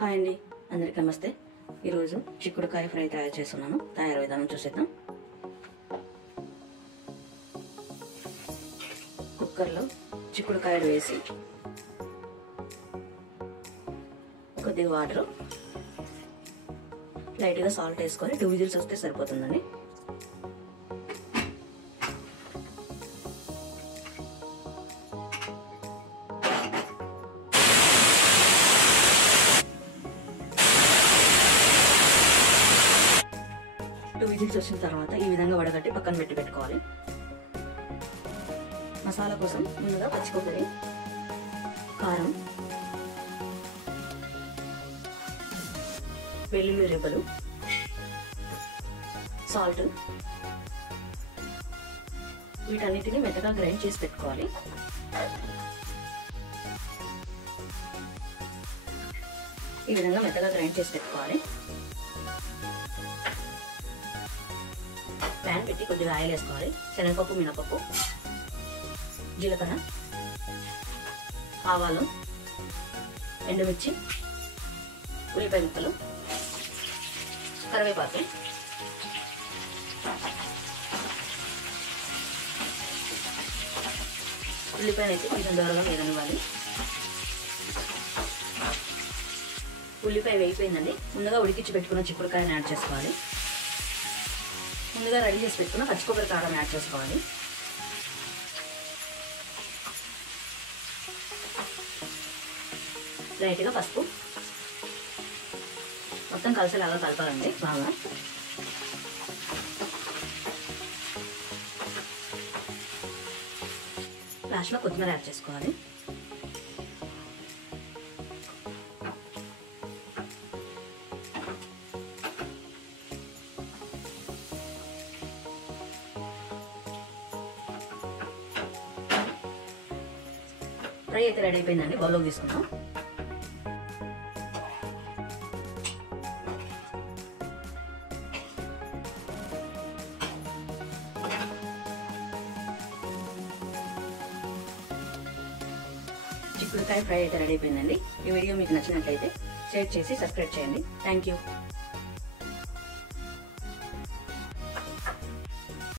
Hi అండి, అందరికీ నమస్తే. ఈరోజు చిక్కుడుకాయ ఫ్రై తయారు చేస్తున్నాను. తయారు విధానం చూసేద్దాం. కుక్కర్లో చిక్కుడుకాయలు వేసి కొద్దిగా వాటర్, లైట్గా సాల్ట్ వేసుకొని 2 విజిల్స్ వస్తే సరిపోతుందండి. విజిల్స్ వచ్చిన తర్వాత ఈ విధంగా వడగట్టి పక్కన పెట్టుకోవాలి. మసాలా కోసం ముందుగా పచ్చి కొబ్బరి, కారం, వెల్లుల్లి రెబ్బలు, సాల్ట్, వీటన్నిటిని మెత్తగా గ్రైండ్ చేసి పెట్టుకోవాలి. ఈ విధంగా మెత్తగా గ్రైండ్ చేసి పెట్టుకోవాలి. ప్యాన్ పెట్టి కొద్దిగా ఆయిల్ వేసుకోవాలి. శనగపప్పు, మినపప్పు, జీలకర్ర, ఆవాలు, ఎండుమిర్చి, ఉల్లిపాయ ముక్కలు, కరివేపాకు, ఉల్లిపాయలు అయితే కొంచెం దూరంగా వేగనివ్వాలి. ఉల్లిపాయ వేగిపోయిందండి. ముందుగా ఉడికించి పెట్టుకున్న చిక్కుడుకాయని యాడ్ చేసుకోవాలి. ముందుగా రెడీ చేసి పెట్టుకున్న పచ్చి కొబ్బరి కారం యాడ్ చేసుకోవాలి. లైట్గా పసుపు, మొత్తం కలిసేలాగా కలపాలండి బాగా. లాస్ట్లో కొత్తిమీర యాడ్ చేసుకోవాలి. ఫ్రై అయితే రెడీ అయిపోయిందండి. బౌల్లోకి తీసుకుందాం. చిక్కుడుకాయ ఫ్రై అయితే రెడీ అయిపోయిందండి. ఈ వీడియో మీకు నచ్చినట్లయితే షేర్ చేసి సబ్స్క్రైబ్ చేయండి. Thank you.